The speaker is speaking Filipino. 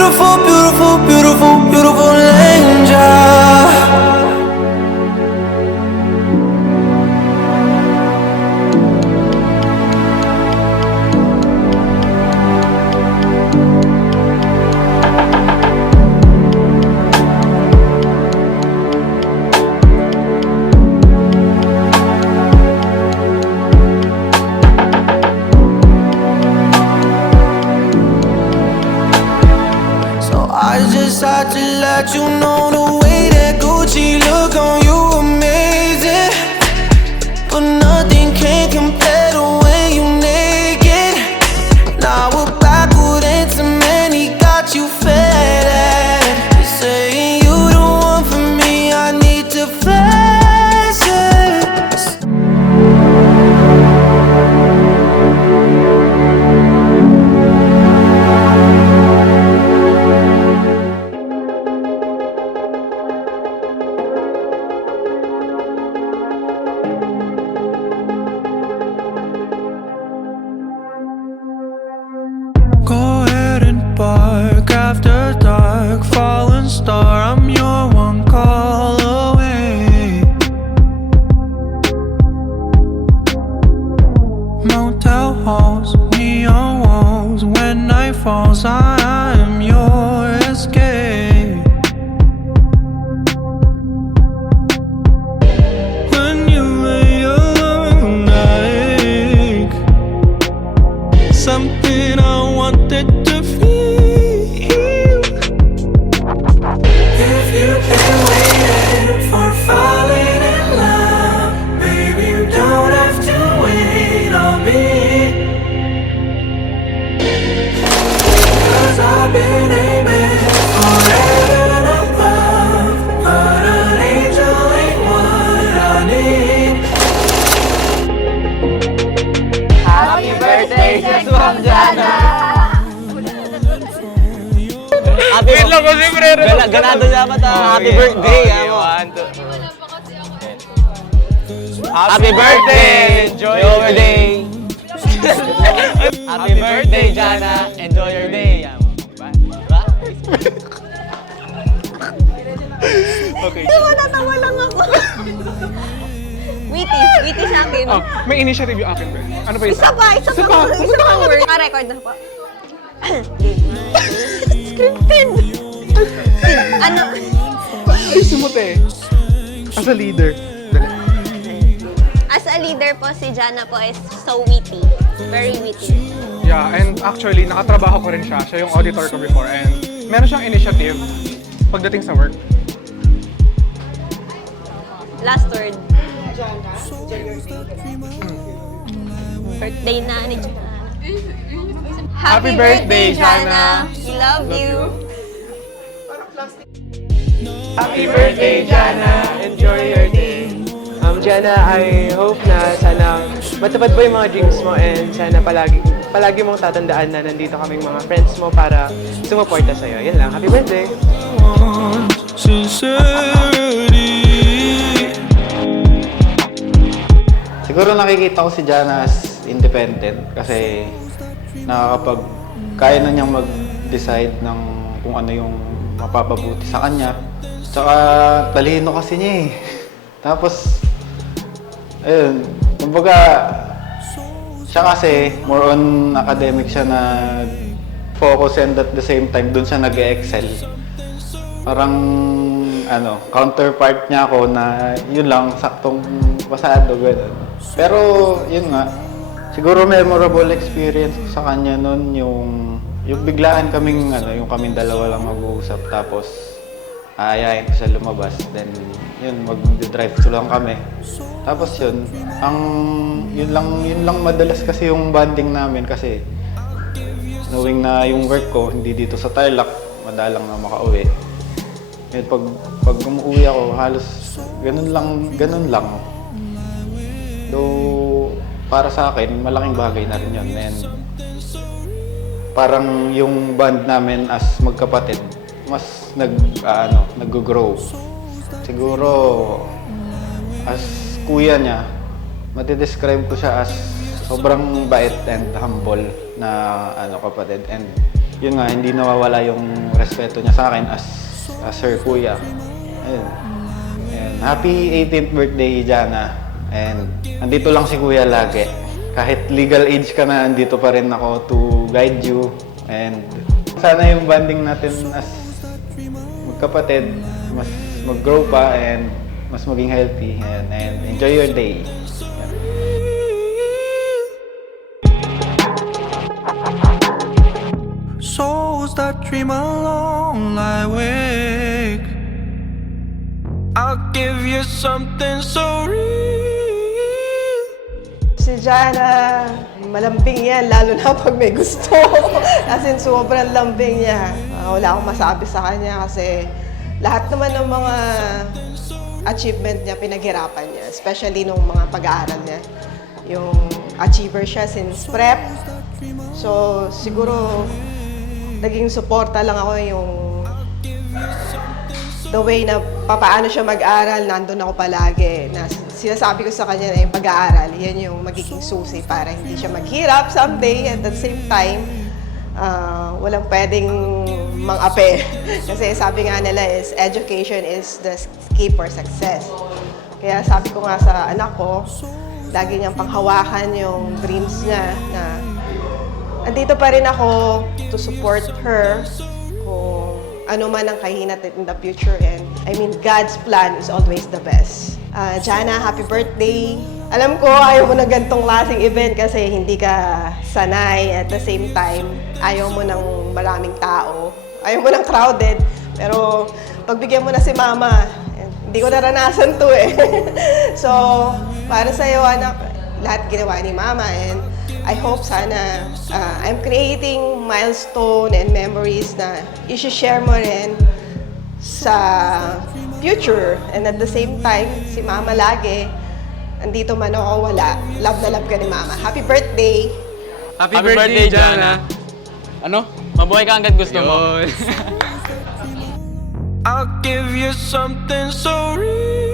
beautiful, beautiful, beautiful, beautiful angel. I just had to let you know the way that Gucci look on you amazing, but nothing can compare to when you naked. Now we're backward into many, got you fed up. Saying you the one for me, I need to flex it. Go ahead and bark after dark, fallen star, I'm your one call away. Motel halls, neon walls, when night falls, I am your escape. When you lay alone, I ache. Something I wanted to feel. If you've been waiting for falling in love, baby, you don't have to wait on me. 'Cause I've been aiming for heaven above, but an angel ain't what I need. Happy birthday, Ma'am Jana! Happy Wait lang kasi Ganado dapat happy birthday. Happy birthday! Enjoy your day! Happy birthday, Jana! Enjoy your day! Diba? Okay. Natawa lang ako. Witty sa akin. Oh, may initiative yung akin, ba? Ano ba yun? Isa pa word. Record na po. Scripted. Ano? Ay, sumute. As a leader. As a leader po, si Jana po is so witty. Very witty. Yeah, and actually, nakatrabaho ko rin siya. Siya yung auditor ko before. And meron siyang initiative pagdating sa work. Last word. Birthday na ni Jana. Happy birthday, Jana. We love you. Happy birthday, Jana! Enjoy your day! Jana, I hope na sana matupad po yung mga dreams mo and sana palagi mong tatandaan na nandito kaming mga friends mo para sumuporta sa'yo. Yan lang. Happy birthday! Siguro nakikita ko si Jana as independent kasi kaya na niyang mag-decide ng kung ano yung mapapabuti sa kanya. Tsaka talino kasi niya eh. Tapos, ayun, kumbaga, siya kasi more on academic siya na focus and at the same time dun siya nag-excel. Parang, counterpart niya ako na yun lang, saktong pasado, gano'n. Pero, yun nga, siguro memorable experience ko sa kanya nun yung biglaan kaming, yung kaming dalawa lang mag-uusap. Tapos, aayain ko siya lumabas. Then, yun, mag-drive to lang kami. Tapos yun, yun lang madalas kasi yung bonding namin kasi knowing na yung work ko hindi dito sa Tarlac, madalang na makauwi. Yun, pag umuwi ako, halos ganun lang. Though, para sa akin, malaking bagay na rin yun. And parang yung bond namin as magkapatid, mas nag-grow. Siguro, as kuya niya, matidescribe ko siya as sobrang bait and humble na kapatid. And yun nga, hindi nawawala yung respeto niya sa akin as her kuya. Ayun. And happy 18th birthday, Jana. And andito lang si kuya lagi. Kahit legal age ka na, andito pa rin ako to guide you. And sana yung bonding natin as magkapatid, mas mag-grow pa and mas maging healthy. And enjoy your day. Souls that dream alone lie awake. I'll give you something so real. Si Jana, malambing yan, lalo na pag may gusto. As in, sobrang lambing niya. Wala akong masabi sa kanya kasi lahat naman ng mga achievement niya, pinaghirapan niya. Especially nung mga pag-aaral niya. Yung achiever siya since prep. So, siguro, naging suporta lang ako yung the way na papaano siya mag-aral, nandun ako palagi. Na sinasabi ko sa kanya na yung pag-aaral, yan yung magiging susi para hindi siya maghirap someday. At the same time, walang pwedeng mang-ape. Kasi sabi nga nila is, education is the key for success. Kaya sabi ko nga sa anak ko, lagi niyang panghawakan yung dreams niya na andito pa rin ako to support her kung ano man ang kahinat in the future. And I mean, God's plan is always the best. Jana, happy birthday! Alam ko, ayaw mo na gantong klaseng event kasi hindi ka sanay. At the same time, ayaw mo ng maraming tao. Ayaw mo ng crowded. Pero pagbigyan mo na si Mama, hindi ko naranasan to eh. So, para sa'yo, anak, lahat ginawa ni Mama. And I hope sana I'm creating milestone and memories na i-share mo rin sa future. And at the same time, si Mama lagi, andito man ako wala, love na love ka ni Mama. Happy birthday! Happy birthday, Jana! Ano? Mabuhay ka hanggat gusto mo. I'll give you something so real.